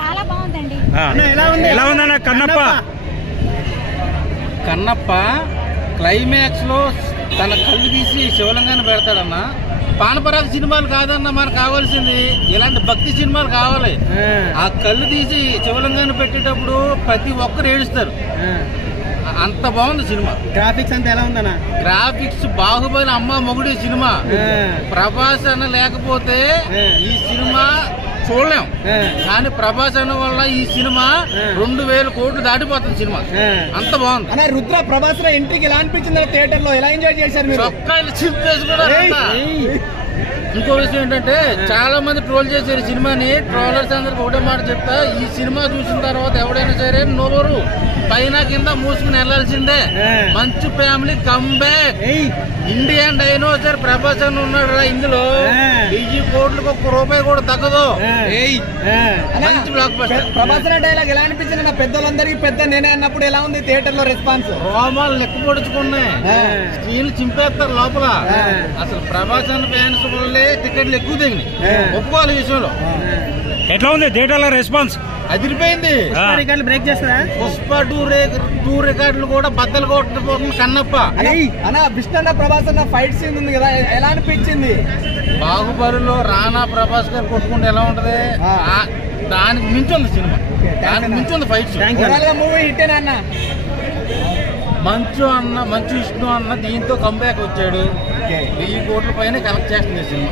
చాలా బాగుందండి. ఎలా ఉందన్న కన్నప్ప? కన్నప్ప క్లైమాక్స్ లో తన కళ్ళు తీసి శివలింగాన్ని పెడతాడన్న. పానపరాగ సినిమాలు కాదన్న మనకు కావాల్సింది, ఇలాంటి భక్తి సినిమాలు కావాలి. ఆ కళ్ళు తీసి శివలింగాన్ని పెట్టేటప్పుడు ప్రతి ఒక్కరు ఏడుస్తారు. అంత బాగుంది సినిమా. గ్రాఫిక్స్ అంతా ఎలా ఉందన్న? గ్రాఫిక్స్ బాహుబలి అమ్మ మొగుడి సినిమా. ప్రభాస్ అన్న లేకపోతే ఈ సినిమా చూడలేం, కానీ ప్రభాస్ అన్న వల్ల ఈ సినిమా 2000 కోట్లు దాటిపోతుంది సినిమా. అంత బాగుంది అన్న. రుద్ర ప్రభాస్ లో ఎంట్రీకి ఎలా అనిపించింది థియేటర్ లో? ఎలా ఎంజాయ్ చేశారు మీరు? చొక్కాయలు చింపేసి కూడా. ఇంకో విషయం ఏంటంటే చాలా మంది ట్రోల్ చేశారు సినిమాని. ట్రోలర్స్ అందరికి ఒకటే మాట చెప్తా, ఈ సినిమా చూసిన తర్వాత ఎవడైనా సరే నోరు పైన కింద మూసుకుని వెళ్లాల్సిందే. మంచి family comeback. Indian dinosaur Prabhas అని ఉన్నాడు రా ఇందులో. 1000 కోట్లకు ₹1 కూడా తగ్గదు. మంచి బ్లాక్ బస్టర్. ప్రభాస్ డైలాగ్ ఎలా అనిపించింది? నా పెద్దలందరికీ పెద్ద నేనే అన్నప్పుడు ఎలా ఉంది థియేటర్ లో రెస్పాన్స్? రోమాలు లెక్క పొడుచుకున్నాయి, స్క్రీన్లు చింపేస్తారు లోపల. అసలు ప్రభాస్ అన్న ఫ్యాన్స్ వల్లే టికెట్లు ఎక్కువ దిగినాయి, ఒప్పుకోవాలి ఈ విషయంలో. ఎట్లా ఉంది థియేటర్ లో రెస్పాన్స్? అదిరిపోయింది. రికార్డులు బ్రేక్ చేస్తారా? పుష్ప 2 రికార్డులు కూడా బద్దలు కొట్టుకుపోతుంది కన్నప్ప. అన్న విష్ణు ప్రభాస్ అన్న ఫైట్ సీన్ ఉంది కదా, ఎలా అనిపించింది? బాహుబలిలో రానా ప్రభాస్ గారు కొట్టుకుంటే ఎలా ఉంటది, దానికి మించి ఉంది సినిమా. దానికి మించి ఉంది ఫైట్ సీన్. మూవీ హిట్ అన్న. మంచు విష్ణు అన్న దీంతో కంబ్యాక్ వచ్చాడు. 1000 కోట్ల పైన కలెక్ట్ చేస్తుంది సినిమా.